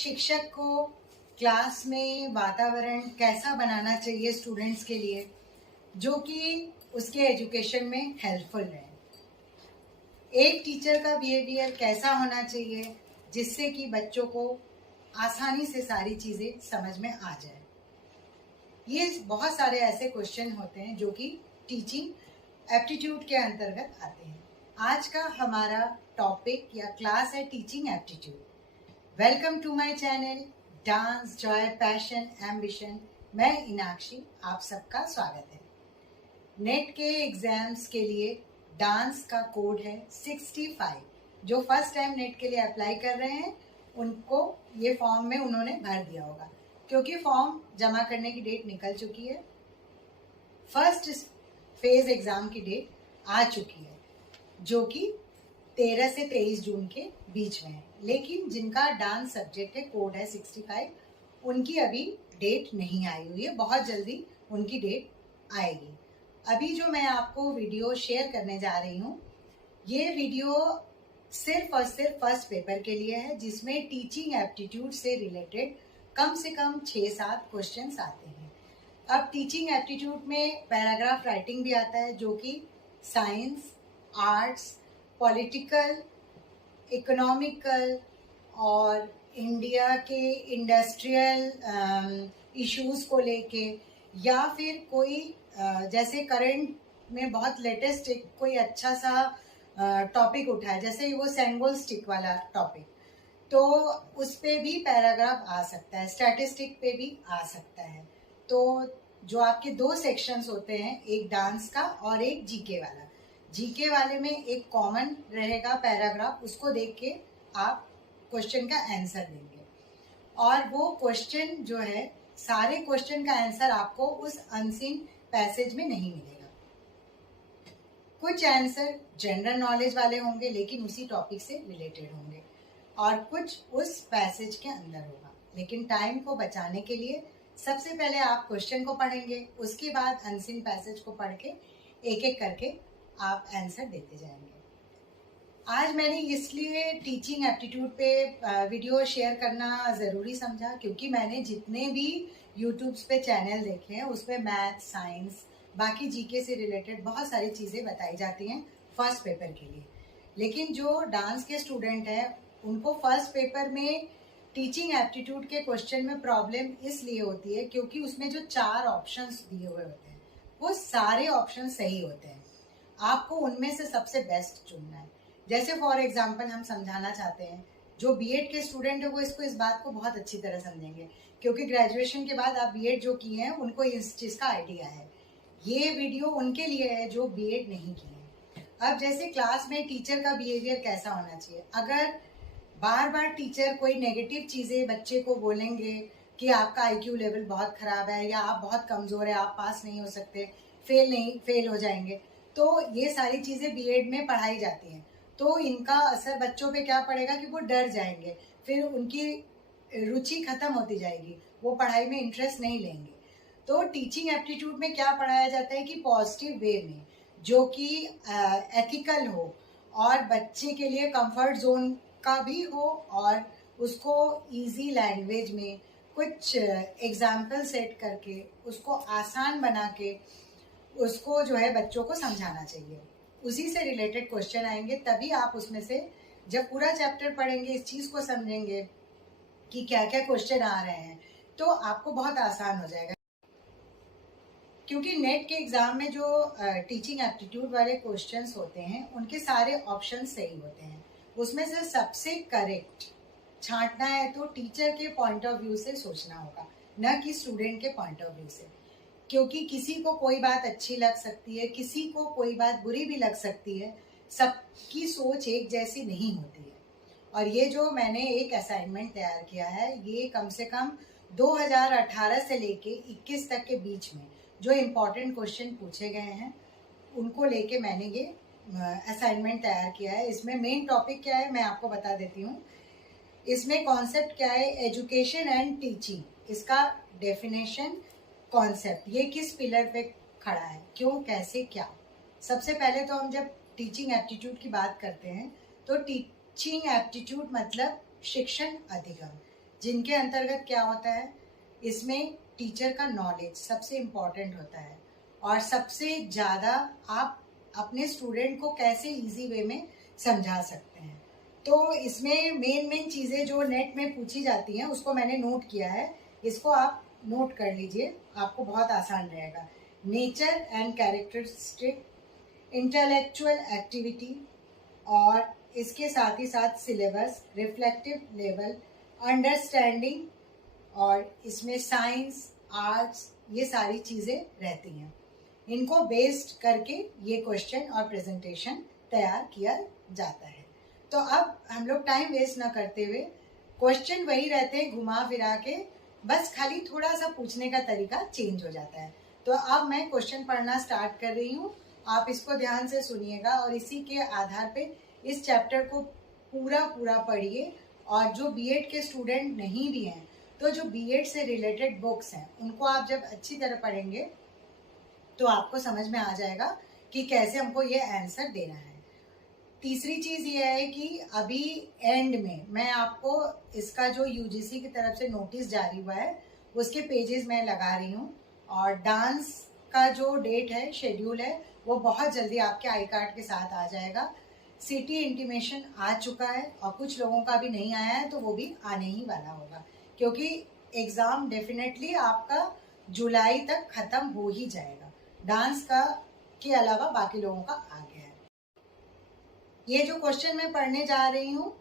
शिक्षक को क्लास में वातावरण कैसा बनाना चाहिए स्टूडेंट्स के लिए जो कि उसके एजुकेशन में हेल्पफुल रहे। एक टीचर का बिहेवियर कैसा होना चाहिए जिससे कि बच्चों को आसानी से सारी चीज़ें समझ में आ जाए। ये बहुत सारे ऐसे क्वेश्चन होते हैं जो कि टीचिंग एप्टीट्यूड के अंतर्गत आते हैं। आज का हमारा टॉपिक या क्लास है teaching aptitude. Welcome to my channel dance joy passion ambition. मैं इनाक्षी, आप सबका स्वागत है। नेट के एग्जाम्स के लिए डांस का कोड है 65। जो फर्स्ट टाइम नेट के लिए अप्लाई कर रहे हैं उनको ये फॉर्म में उन्होंने भर दिया होगा, क्योंकि फॉर्म जमा करने की डेट निकल चुकी है। फर्स्ट फेज एग्जाम की डेट आ चुकी है जो कि 13 से 23 जून के बीच में है। लेकिन जिनका डांस सब्जेक्ट है, कोड है 65, उनकी अभी डेट नहीं आई हुई है। बहुत जल्दी उनकी डेट आएगी। अभी जो मैं आपको वीडियो शेयर करने जा रही हूँ, ये वीडियो सिर्फ और सिर्फ फर्स्ट पेपर के लिए है, जिसमें टीचिंग एप्टीट्यूड से रिलेटेड कम से कम 6-7 क्वेश्चंस आते हैं। अब टीचिंग एप्टीट्यूड में पैराग्राफ राइटिंग भी आता है जो कि साइंस, आर्ट्स, पॉलिटिकल, इकोनॉमिकल और इंडिया के इंडस्ट्रियल इश्यूज को लेके, या फिर कोई जैसे करंट में बहुत लेटेस्ट एक कोई अच्छा सा टॉपिक उठा है, जैसे वो सेंगोल स्टिक वाला टॉपिक, तो उस पे भी पैराग्राफ आ सकता है। स्टैटिस्टिक पे भी आ सकता है। तो जो आपके 2 सेक्शंस होते हैं, एक डांस का और एक जीके वाला। जीके वाले में एक कॉमन रहेगा पैराग्राफ, उसको देख के आप क्वेश्चन का आंसर देंगे। और वो क्वेश्चन जो है, सारे क्वेश्चन का आंसर आपको उस अनसीन पैसेज में नहीं मिलेगा। कुछ आंसर जनरल नॉलेज वाले होंगे लेकिन उसी टॉपिक से रिलेटेड होंगे, और कुछ उस पैसेज के अंदर होगा। लेकिन टाइम को बचाने के लिए सबसे पहले आप क्वेश्चन को पढ़ेंगे, उसके बाद अनसीन पैसेज को पढ़ के एक एक करके आप आंसर देते जाएंगे। आज मैंने इसलिए टीचिंग एप्टीट्यूड पे वीडियो शेयर करना ज़रूरी समझा, क्योंकि मैंने जितने भी यूट्यूब्स पे चैनल देखे हैं उसमें मैथ, साइंस, बाकी जीके से रिलेटेड बहुत सारी चीज़ें बताई जाती हैं फर्स्ट पेपर के लिए। लेकिन जो डांस के स्टूडेंट हैं उनको फर्स्ट पेपर में टीचिंग एप्टीट्यूड के क्वेश्चन में प्रॉब्लम इसलिए होती है क्योंकि उसमें जो 4 ऑप्शंस दिए हुए होते हैं वो सारे ऑप्शन सही होते हैं। आपको उनमें से सबसे बेस्ट चुनना है। जैसे फॉर एग्जाम्पल हम समझाना चाहते हैं, जो बीएड के स्टूडेंट है वो इस बात को बहुत अच्छी तरह समझेंगे, क्योंकि ग्रेजुएशन के बाद आप बीएड जो किए हैं उनको इस चीज़ का आइडिया है। ये वीडियो उनके लिए है जो बीएड नहीं किए हैं। अब जैसे क्लास में टीचर का बिहेवियर कैसा होना चाहिए। अगर बार बार टीचर कोई नेगेटिव चीज़ें बच्चे को बोलेंगे कि आपका आईक्यू लेवल बहुत ख़राब है, या आप बहुत कमज़ोर है, आप पास नहीं हो सकते, फेल हो जाएंगे, तो ये सारी चीज़ें बीएड में पढ़ाई जाती हैं। तो इनका असर बच्चों पे क्या पड़ेगा कि वो डर जाएंगे, फिर उनकी रुचि खत्म होती जाएगी, वो पढ़ाई में इंटरेस्ट नहीं लेंगे। तो टीचिंग एप्टीट्यूड में क्या पढ़ाया जाता है कि पॉजिटिव वे में, जो कि एथिकल हो और बच्चे के लिए कंफर्ट जोन का भी हो, और उसको इजी लैंग्वेज में कुछ एग्जाम्पल सेट करके उसको आसान बना के उसको जो है बच्चों को समझाना चाहिए। उसी से रिलेटेड क्वेश्चन आएंगे, तभी आप उसमें से जब पूरा चैप्टर पढ़ेंगे, इस चीज़ को समझेंगे कि क्या क्या क्वेश्चन आ रहे हैं, तो आपको बहुत आसान हो जाएगा। क्योंकि नेट के एग्ज़ाम में जो टीचिंग एप्टीट्यूड वाले क्वेश्चंस होते हैं उनके सारे ऑप्शन सही होते हैं। उसमें से सबसे करेक्ट छांटना है तो टीचर के पॉइंट ऑफ व्यू से सोचना होगा, न कि स्टूडेंट के पॉइंट ऑफ व्यू से। क्योंकि किसी को कोई बात अच्छी लग सकती है, किसी को कोई बात बुरी भी लग सकती है, सबकी सोच एक जैसी नहीं होती है। और ये जो मैंने एक असाइनमेंट तैयार किया है, ये कम से कम 2018 से लेके 21 तक के बीच में जो इम्पोर्टेंट क्वेश्चन पूछे गए हैं उनको लेके मैंने ये असाइनमेंट तैयार किया है। इसमें मेन टॉपिक क्या है मैं आपको बता देती हूँ। इसमें कॉन्सेप्ट क्या है, एजुकेशन एंड टीचिंग, इसका डेफिनेशन, कॉन्सेप्ट, ये किस पिलर पे खड़ा है, क्यों, कैसे, क्या। सबसे पहले तो हम जब टीचिंग एप्टीट्यूड की बात करते हैं तो टीचिंग एप्टीट्यूड मतलब शिक्षण अधिगम। जिनके अंतर्गत क्या होता है, इसमें टीचर का नॉलेज सबसे इम्पोर्टेंट होता है और सबसे ज़्यादा आप अपने स्टूडेंट को कैसे इजी वे में समझा सकते हैं। तो इसमें मेन चीज़ें जो नेट में पूछी जाती हैं उसको मैंने नोट किया है, इसको आप नोट कर लीजिए, आपको बहुत आसान रहेगा। Nature and characteristic, intellectual activity, और इसके साथ ही साथ सिलेबस, रिफ्लेक्टिव लेवल, अंडरस्टैंडिंग, और इसमें साइंस, आर्ट्स, ये सारी चीज़ें रहती हैं। इनको बेस्ड करके ये क्वेश्चन और प्रेजेंटेशन तैयार किया जाता है। तो अब हम लोग टाइम वेस्ट ना करते हुए, क्वेश्चन वही रहते हैं घुमा फिरा के, बस खाली थोड़ा सा पूछने का तरीका चेंज हो जाता है। तो अब मैं क्वेश्चन पढ़ना स्टार्ट कर रही हूँ, आप इसको ध्यान से सुनिएगा और इसी के आधार पे इस चैप्टर को पूरा पढ़िए। और जो बीएड के स्टूडेंट नहीं भी हैं, तो जो बीएड से रिलेटेड बुक्स हैं उनको आप जब अच्छी तरह पढ़ेंगे तो आपको समझ में आ जाएगा कि कैसे हमको ये आंसर देना है। तीसरी चीज़ ये है कि अभी एंड में मैं आपको इसका जो यूजीसी की तरफ से नोटिस जारी हुआ है उसके पेजेस मैं लगा रही हूँ, और डांस का जो डेट है, शेड्यूल है, वो बहुत जल्दी आपके आई कार्ड के साथ आ जाएगा। सिटी इंटीमेशन आ चुका है और कुछ लोगों का भी नहीं आया है, तो वो भी आने ही वाला होगा, क्योंकि एग्ज़ाम डेफिनेटली आपका जुलाई तक ख़त्म हो ही जाएगा। डांस का के अलावा बाकी लोगों का आ गया है। ये जो क्वेश्चन मैं पढ़ने जा रही हूँ,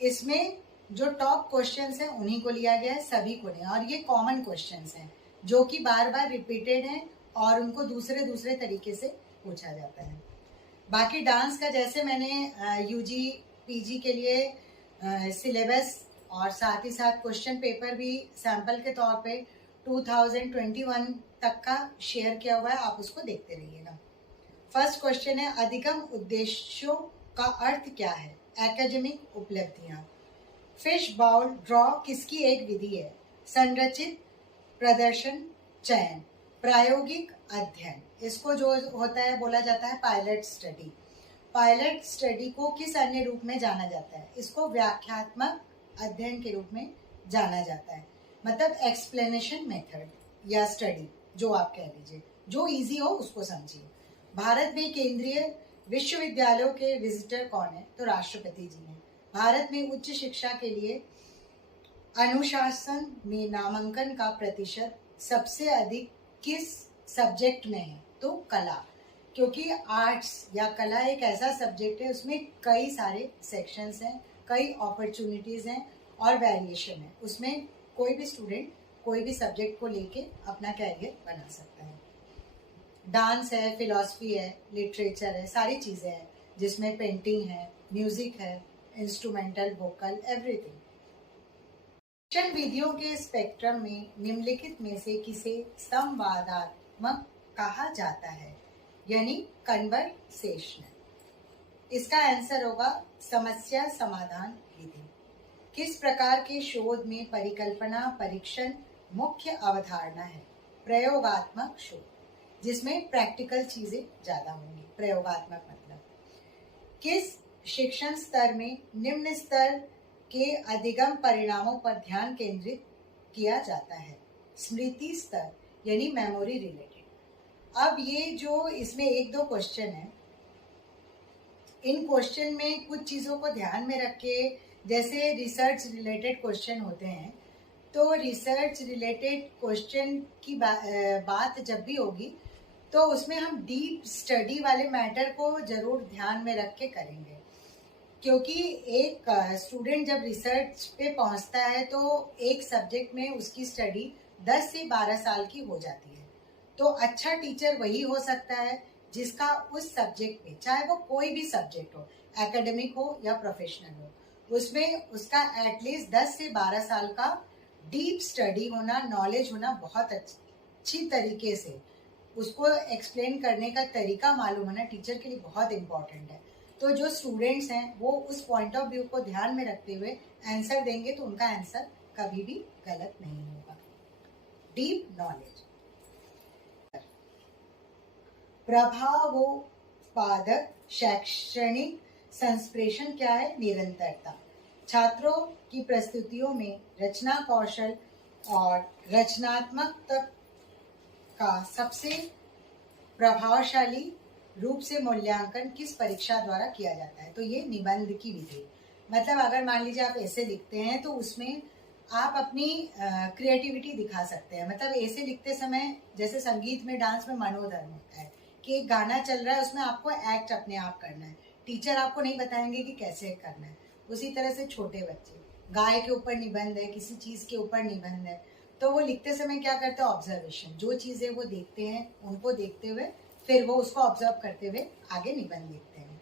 इसमें जो टॉप क्वेश्चंस हैं उन्हीं को लिया गया है, सभी को नहीं, और ये कॉमन क्वेश्चंस हैं जो कि बार बार रिपीटेड हैं और उनको दूसरे तरीके से पूछा जाता है। बाकी डांस का जैसे मैंने यूजी पीजी के लिए सिलेबस और साथ ही साथ क्वेश्चन पेपर भी सैंपल के तौर पे 2021 तक का शेयर किया हुआ है, आप उसको देखते रहिएगा। फर्स्ट क्वेश्चन है, अधिगम उद्देश्यों का अर्थ क्या है? एकेडमिक उपलब्धियां। फिश बाउल ड्रॉ किसकी एक विधि है? संरचित, प्रदर्शन, चयन, प्रायोगिक अध्ययन। इसको जो होता है बोला जाता है पायलट स्टडी। पायलट स्टडी को किस अन्य रूप में जाना जाता है? इसको व्याख्यात्मक अध्ययन के रूप में जाना जाता है, मतलब एक्सप्लेनेशन मेथड या स्टडी, जो आप कह लीजिए, जो इजी हो उसको समझिए। भारत में केंद्रीय विश्वविद्यालयों के विजिटर कौन है? तो राष्ट्रपति जी हैं। भारत में उच्च शिक्षा के लिए अनुशासन में नामांकन का प्रतिशत सबसे अधिक किस सब्जेक्ट में है? तो कला, क्योंकि आर्ट्स या कला एक ऐसा सब्जेक्ट है उसमें कई सारे सेक्शंस हैं, कई अपॉर्चुनिटीज़ हैं और वेरिएशन है। उसमें कोई भी स्टूडेंट कोई भी सब्जेक्ट को लेके अपना कैरियर बना सकता है। डांस है, फिलॉसफी है, लिटरेचर है, सारी चीज़ें हैं, जिसमें पेंटिंग है, म्यूजिक है, इंस्ट्रूमेंटल, वोकल, एवरीथिंग। शिक्षण विधियों के स्पेक्ट्रम में निम्नलिखित में से किसे संवादात्मक कहा जाता है? यानी कन्वर्सेशनल। इसका आंसर होगा समस्या समाधान विधि। किस प्रकार के शोध में परिकल्पना परीक्षण मुख्य अवधारणा है? प्रयोगात्मक शोध, जिसमें प्रैक्टिकल चीजें ज्यादा होंगी। प्रयोगात्मक मतलब किस शिक्षण स्तर में निम्न स्तर के अधिगम परिणामों पर ध्यान केंद्रित किया जाता है? स्मृति स्तर, यानी मेमोरी रिलेटेड। अब ये जो इसमें एक दो क्वेश्चन है, इन क्वेश्चन में कुछ चीज़ों को ध्यान में रख के, जैसे रिसर्च रिलेटेड क्वेश्चन होते हैं, तो रिसर्च रिलेटेड क्वेश्चन की बात जब भी होगी तो उसमें हम डीप स्टडी वाले मैटर को ज़रूर ध्यान में रख के करेंगे, क्योंकि एक स्टूडेंट जब रिसर्च पे पहुंचता है तो एक सब्जेक्ट में उसकी स्टडी 10 से 12 साल की हो जाती है। तो अच्छा टीचर वही हो सकता है जिसका उस सब्जेक्ट में, चाहे वो कोई भी सब्जेक्ट हो, एकेडमिक हो या प्रोफेशनल हो, उसमें उसका एटलीस्ट 10 से 12 साल का डीप स्टडी होना, नॉलेज होना, बहुत अच्छी तरीके से उसको एक्सप्लेन करने का तरीका मालूम होना टीचर के लिए बहुत इम्पोर्टेंट है। तो जो स्टूडेंट्स हैं वो उस पॉइंट ऑफ व्यू को ध्यान में रखते हुए आंसर देंगे तो उनका आंसर कभी भी गलत नहीं होगा। Deep knowledge. प्रभावोत्पादक शैक्षणिक संप्रेषण क्या है? निरंतरता। छात्रों की प्रस्तुतियों में रचना कौशल और रचनात्मकता का सबसे प्रभावशाली रूप से मूल्यांकन किस परीक्षा द्वारा किया जाता है? तो ये निबंध की विधि। मतलब अगर मान लीजिए आप ऐसे लिखते हैं तो उसमें आप अपनी क्रिएटिविटी दिखा सकते हैं। मतलब ऐसे लिखते समय जैसे संगीत में, डांस में मनोधर्म होता है कि एक गाना चल रहा है, उसमें आपको एक्ट अपने आप करना है, टीचर आपको नहीं बताएंगे कि कैसे करना है। उसी तरह से छोटे बच्चे, गाय के ऊपर निबंध है, किसी चीज के ऊपर निबंध है, तो वो लिखते समय क्या करते हैं? ऑब्जर्वेशन, जो चीजें वो देखते हैं उनको देखते हुए फिर वो उसको ऑब्जर्व करते हुए आगे निबंध लिखते हैं।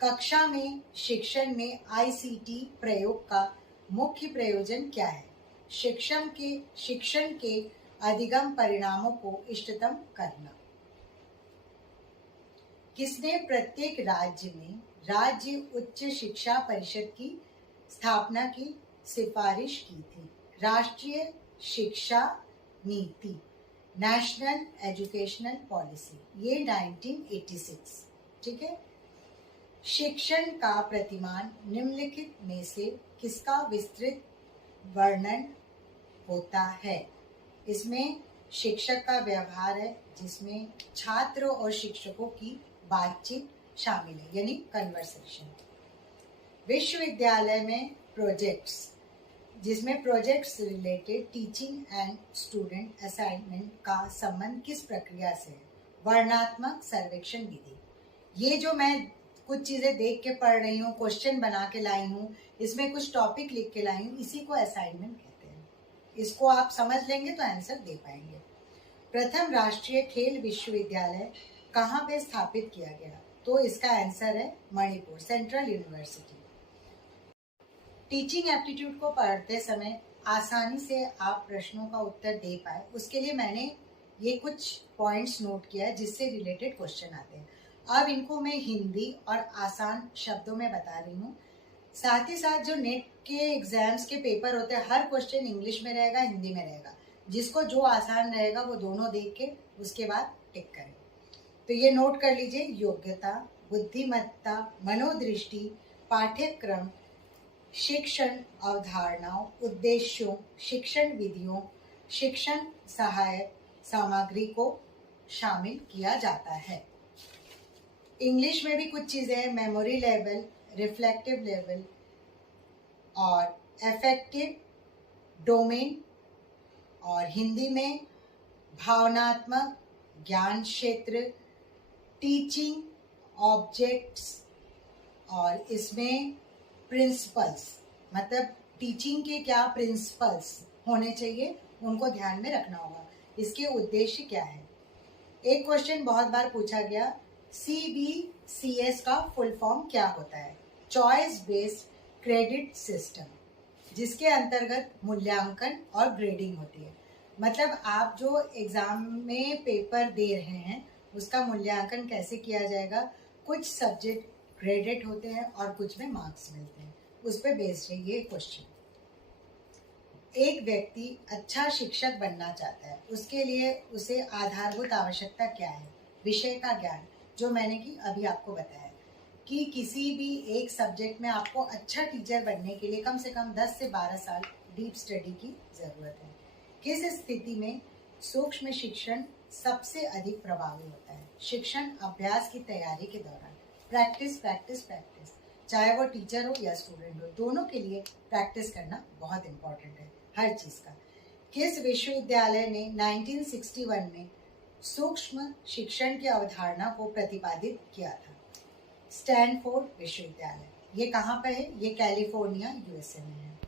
कक्षा में शिक्षण में आईसीटी प्रयोग का मुख्य प्रयोजन क्या है? शिक्षण के अधिगम परिणामों को इष्टतम करना। किसने प्रत्येक राज्य में राज्य उच्च शिक्षा परिषद की स्थापना की सिफारिश की थी? राष्ट्रीय शिक्षा नीति, नेशनल एजुकेशनल पॉलिसी, ये 1986। ठीक है। शिक्षण का प्रतिमान निम्नलिखित में से किसका विस्तृत वर्णन होता है? इसमें शिक्षक का व्यवहार है, जिसमें छात्र और शिक्षकों की बातचीत शामिल है, यानी कन्वर्सेशन। विश्वविद्यालय में प्रोजेक्ट्स, जिसमें projects related teaching and student assignment का संबंध किस प्रक्रिया से है? वर्णनात्मक सर्वेक्षण विधि। ये जो मैं कुछ चीजें देख के पढ़ रही हूँ, क्वेश्चन बना के लाई हूँ, इसमें कुछ टॉपिक लिख के लाई हूँ, इसी को असाइनमेंट कहते हैं। इसको आप समझ लेंगे तो आंसर दे पाएंगे। प्रथम राष्ट्रीय खेल विश्वविद्यालय कहाँ पे स्थापित किया गया? तो इसका आंसर है Manipur, central university. Teaching aptitude को पढ़ते समय आसानी से आप प्रश्नों का उत्तर दे पाए, उसके लिए मैंने ये कुछ पॉइंट्स नोट किया जिससे रिलेटेड क्वेश्चन आते हैं। अब इनको मैं हिंदी और आसान शब्दों में बता रही हूँ। साथ ही साथ जो नेट के एग्जाम्स के पेपर होते हैं, हर क्वेश्चन इंग्लिश में रहेगा, हिंदी में रहेगा। जिसको जो आसान रहेगा वो दोनों देख के उसके बाद टिक करें। तो ये नोट कर लीजिए: योग्यता, बुद्धिमत्ता, मनोदृष्टि, पाठ्यक्रम, शिक्षण अवधारणाओं, उद्देश्यों, शिक्षण विधियों, शिक्षण सहायक सामग्री को शामिल किया जाता है। इंग्लिश में भी कुछ चीजें हैं: मेमोरी लेवल, रिफ्लेक्टिव लेवल और एफेक्टिव डोमेन। और हिंदी में भावनात्मक ज्ञान क्षेत्र, टीचिंग ऑब्जेक्ट्स, और इसमें प्रिंसिपल्स, मतलब टीचिंग के क्या प्रिंसिपल्स होने चाहिए, उनको ध्यान में रखना होगा। इसके उद्देश्य क्या है? एक क्वेश्चन बहुत बार पूछा गया, CBCS का फुल फॉर्म क्या होता है? चॉइस बेस्ड क्रेडिट सिस्टम, जिसके अंतर्गत मूल्यांकन और ग्रेडिंग होती है। मतलब आप जो एग्जाम में पेपर दे रहे हैं उसका मूल्यांकन कैसे किया जाएगा? कुछ सब्जेक्ट ग्रेडेड होते हैं और कुछ में मार्क्स मिलते हैं, उस पर बेस्ड है ये क्वेश्चन। एक व्यक्ति अच्छा शिक्षक बनना चाहता है, उसके लिए उसे आधारभूत आवश्यकता क्या है? विषय का ज्ञान, जो मैंने कि अभी आपको बताया कि किसी भी एक सब्जेक्ट में आपको अच्छा टीचर बनने के लिए कम से कम 10 से 12 साल डीप स्टडी की जरूरत है। किस स्थिति में सूक्ष्म शिक्षण सबसे अधिक प्रभावी होता है? शिक्षण अभ्यास की तैयारी के दौरान। प्रैक्टिस प्रैक्टिस प्रैक्टिस, चाहे वो टीचर हो या स्टूडेंट हो, दोनों के लिए प्रैक्टिस करना बहुत इंपॉर्टेंट है हर चीज का। किस विश्वविद्यालय ने 1961 में सूक्ष्म शिक्षण की अवधारणा को प्रतिपादित किया था? स्टैनफोर्ड विश्वविद्यालय। ये कहाँ पर है? ये कैलिफोर्निया, USA में है।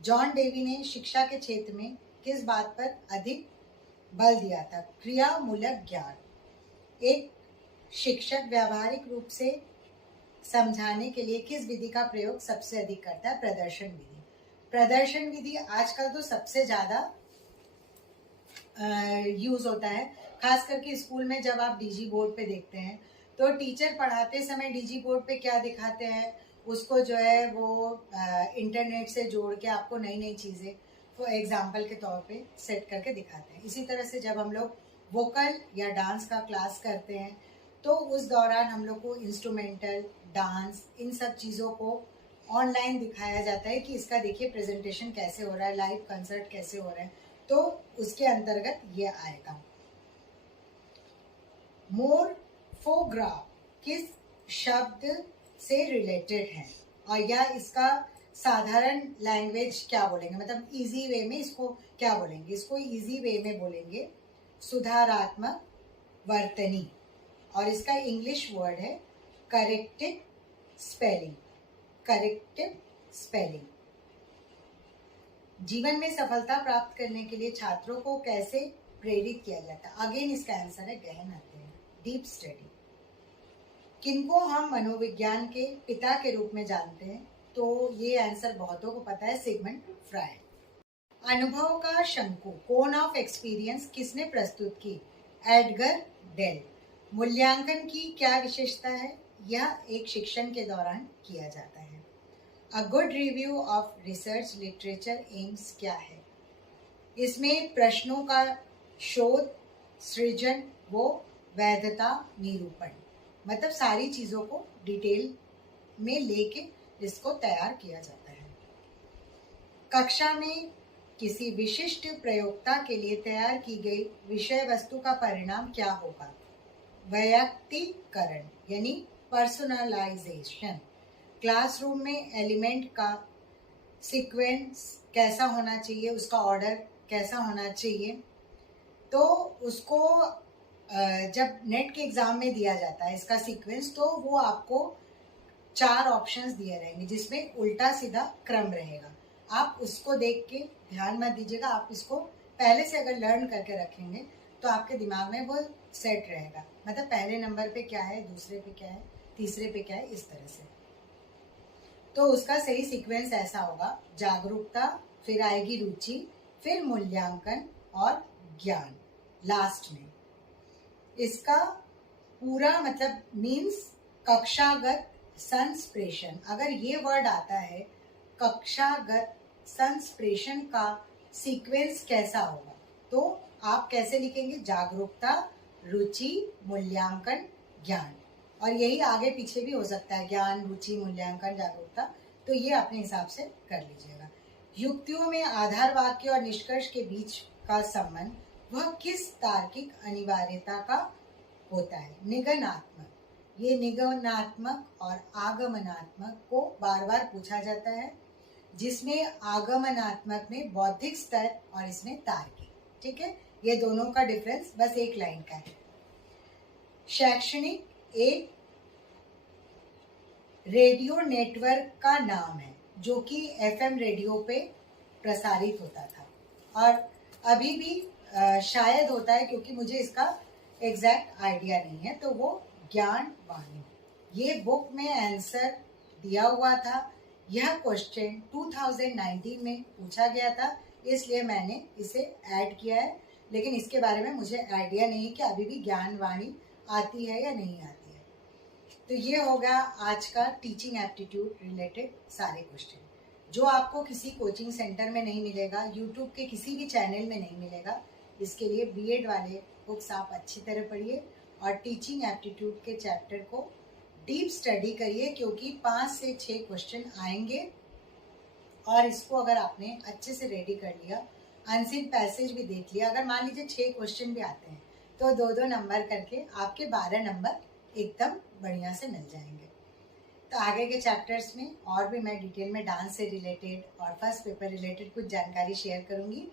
जॉन डेवी ने शिक्षा के क्षेत्र में किस बात पर अधिक बल दिया था? क्रियामूलक ज्ञान। एक शिक्षक व्यावहारिक रूप से समझाने के लिए किस विधि का प्रयोग सबसे अधिक करता है? प्रदर्शन विधि। प्रदर्शन विधि आजकल तो सबसे ज्यादा यूज होता है, खास करके स्कूल में। जब आप डीजी बोर्ड पे देखते हैं तो टीचर पढ़ाते समय डीजी बोर्ड पे क्या दिखाते हैं, उसको जो है वो इंटरनेट से जोड़ के आपको नई नई चीज़ें वो एग्जाम्पल के तौर पे सेट करके दिखाते हैं। इसी तरह से जब हम लोग वोकल या डांस का क्लास करते हैं तो उस दौरान हम लोग को इंस्ट्रूमेंटल, डांस, इन सब चीज़ों को ऑनलाइन दिखाया जाता है कि इसका देखिए प्रेजेंटेशन कैसे हो रहा है, लाइव कंसर्ट कैसे हो रहा है, तो उसके अंतर्गत ये आएगा। मोरफोग्राफ किस शब्द से रिलेटेड है, और या इसका साधारण लैंग्वेज क्या बोलेंगे, मतलब इजी वे में इसको क्या बोलेंगे? इसको इजी वे में बोलेंगे सुधारात्मक वर्तनी, और इसका इंग्लिश वर्ड है करेक्टिव स्पेलिंग। Corrective spelling. जीवन में सफलता प्राप्त करने के लिए छात्रों को कैसे प्रेरित किया जाता है? अगेन इसका आंसर है गहन अध्ययन, डीप स्टडी। किनको हम मनोविज्ञान के पिता के रूप में जानते हैं? तो ये आंसर बहुतों को पता है, सिगमंड फ्रायड। अनुभव का शंकु, कोन ऑफ एक्सपीरियंस किसने प्रस्तुत की? Edgar Dale. मूल्यांकन की क्या विशेषता है? यह एक शिक्षण के दौरान किया जाता है। A good review of research literature AIIMS क्या है? इसमें प्रश्नों का शोध, सृजन व वैधता निरूपण, मतलब सारी चीजों को डिटेल में लेके इसको तैयार किया जाता है। कक्षा में किसी विशिष्ट प्रयोक्ता के लिए तैयार की गई विषय वस्तु का परिणाम क्या होगा? वैयक्तिकरण यानी पर्सनलाइजेशन। क्लासरूम में एलिमेंट का सीक्वेंस कैसा होना चाहिए, उसका ऑर्डर कैसा होना चाहिए, तो उसको जब नेट के एग्जाम में दिया जाता है इसका सीक्वेंस, तो वो आपको 4 ऑप्शंस दिए रहेंगे जिसमें उल्टा सीधा क्रम रहेगा। आप उसको देख के ध्यान मत दीजिएगा, आप इसको पहले से अगर लर्न करके रखेंगे तो आपके दिमाग में वो सेट रहेगा, मतलब पहले नंबर पे क्या है, दूसरे पे क्या है, तीसरे पे क्या है, इस तरह से। तो उसका सही सीक्वेंस ऐसा होगा, जागरूकता, फिर आएगी रुचि, फिर मूल्यांकन और ज्ञान लास्ट में। इसका पूरा मतलब मीन्स कक्षागत संस्प्रेषण। अगर ये वर्ड आता है कक्षागत संस्प्रेषण का सीक्वेंस कैसा होगा, तो आप कैसे लिखेंगे? जागरूकता, रुचि, मूल्यांकन, ज्ञान, और यही आगे पीछे भी हो सकता है, ज्ञान, रुचि, मूल्यांकन, जागरूकता, तो ये अपने हिसाब से कर लीजिएगा। युक्तियों में आधार वाक्य और निष्कर्ष के बीच का संबंध वह किस तार्किक अनिवार्यता का होता है? निगमनात्मक। ये निगमनात्मक और आगमनात्मक को बार बार पूछा जाता है, जिसमें आगमनात्मक में बौद्धिक स्तर और इसमें तार्किक। ठीक है, ये दोनों का डिफरेंस बस एक लाइन का है। शैक्षणिक एक रेडियो नेटवर्क का नाम है जो कि एफएम रेडियो पे प्रसारित होता था, और अभी भी शायद होता है, क्योंकि मुझे इसका एग्जैक्ट आइडिया नहीं है। तो वो ज्ञान वाणी, ये बुक में आंसर दिया हुआ था। यह क्वेश्चन 2019 में पूछा गया था, इसलिए मैंने इसे ऐड किया है, लेकिन इसके बारे में मुझे आइडिया नहीं कि अभी भी ज्ञान वाणी आती है या नहीं आती है। तो ये होगा आज का टीचिंग एप्टीट्यूड रिलेटेड सारे क्वेश्चन, जो आपको किसी कोचिंग सेंटर में नहीं मिलेगा, यूट्यूब के किसी भी चैनल में नहीं मिलेगा। इसके लिए बीएड वाले बुक्स आप अच्छी तरह पढ़िए और टीचिंग एप्टीट्यूड के चैप्टर को डीप स्टडी करिए, क्योंकि 5 से 6 क्वेश्चन आएंगे, और इसको अगर आपने अच्छे से रेडी कर लिया, अनसीन पैसेज भी देख लिया, अगर मान लीजिए 6 क्वेश्चन भी आते हैं तो 2-2 नंबर करके आपके 12 नंबर एकदम बढ़िया से मिल जाएंगे। तो आगे के चैप्टर्स में और भी मैं डिटेल में डांस से रिलेटेड और फर्स्ट पेपर रिलेटेड कुछ जानकारी शेयर करूंगी।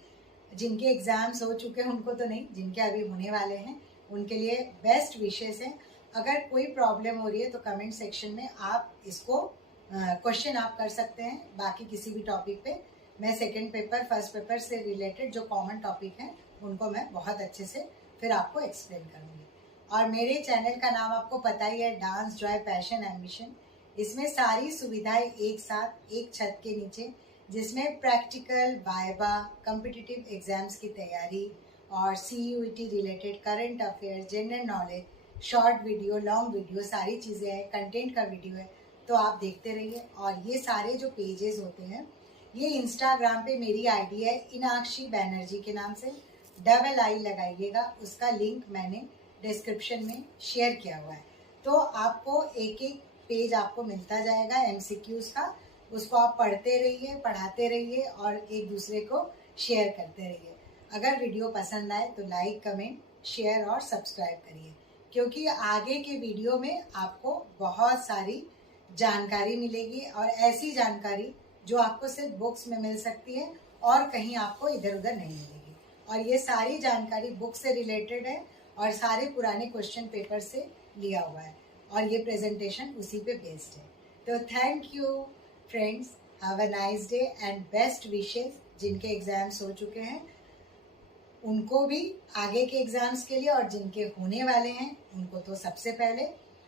जिनके एग्जाम्स हो चुके हैं उनको तो नहीं, जिनके अभी होने वाले हैं उनके लिए बेस्ट विशेस हैं। अगर कोई प्रॉब्लम हो रही है तो कमेंट सेक्शन में आप इसको क्वेश्चन आप कर सकते हैं। बाकी किसी भी टॉपिक पे मैं सेकंड पेपर फर्स्ट पेपर से रिलेटेड जो कॉमन टॉपिक हैं उनको मैं बहुत अच्छे से फिर आपको एक्सप्लेन करूँगी। और मेरे चैनल का नाम आपको पता ही है, डांस जॉय पैशन एम्बिशन। इसमें सारी सुविधाएं एक साथ एक छत के नीचे, जिसमें प्रैक्टिकल, वाइवा, कॉम्पिटिटिव एग्जाम्स की तैयारी और CUET related current affair, general knowledge, short video, long video, सारी चीज़ें हैं, कंटेंट का वीडियो है, तो आप देखते रहिए। और ये सारे जो पेजेस होते हैं, ये इंस्टाग्राम पे मेरी आईडी है इनाक्षी बैनर्जी के नाम से, $I लगाइएगा, उसका लिंक मैंने डिस्क्रिप्शन में शेयर किया हुआ है। तो आपको एक एक पेज आपको मिलता जाएगा MCQs का, उसको आप पढ़ते रहिए, पढ़ाते रहिए और एक दूसरे को शेयर करते रहिए। अगर वीडियो पसंद आए तो लाइक, कमेंट, शेयर और सब्सक्राइब करिए, क्योंकि आगे के वीडियो में आपको बहुत सारी जानकारी मिलेगी और ऐसी जानकारी जो आपको सिर्फ बुक्स में मिल सकती है और कहीं आपको इधर उधर नहीं मिलेगी। और ये सारी जानकारी बुक से रिलेटेड है और सारे पुराने क्वेश्चन पेपर से लिया हुआ है और ये प्रेजेंटेशन उसी पे बेस्ड है। तो thank you friends, have a nice day and best wishes. जिनके एग्जाम्स हो चुके हैं उनको भी आगे के एग्जाम्स के लिए, और जिनके होने वाले हैं उनको तो सबसे पहले।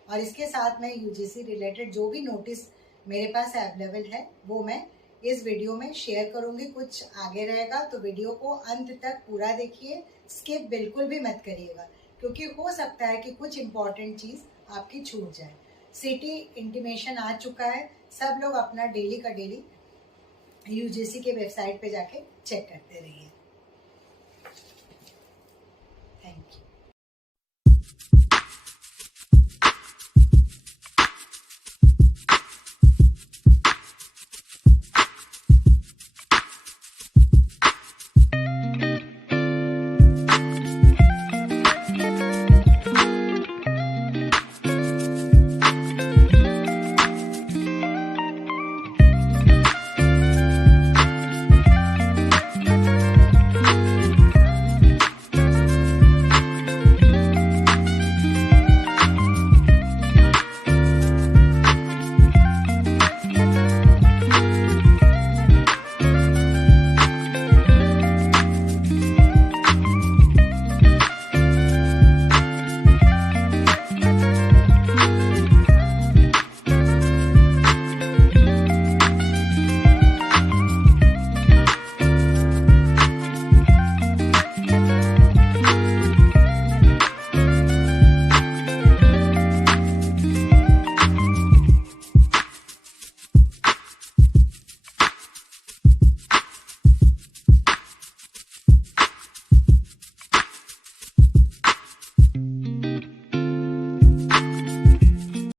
और इसके साथ मैं यूजीसी रिलेटेड जो भी नोटिस मेरे पास अवेलेबल है वो मैं इस वीडियो में शेयर करूंगी। कुछ आगे रहेगा तो वीडियो को अंत तक पूरा देखिए, स्किप बिल्कुल भी मत करिएगा, क्योंकि हो सकता है कि कुछ इम्पॉर्टेंट चीज़ आपकी छूट जाए। सिटी इंटीमेशन आ चुका है, सब लोग अपना डेली का डेली यूजीसी के वेबसाइट पे जाके चेक करते रहिए।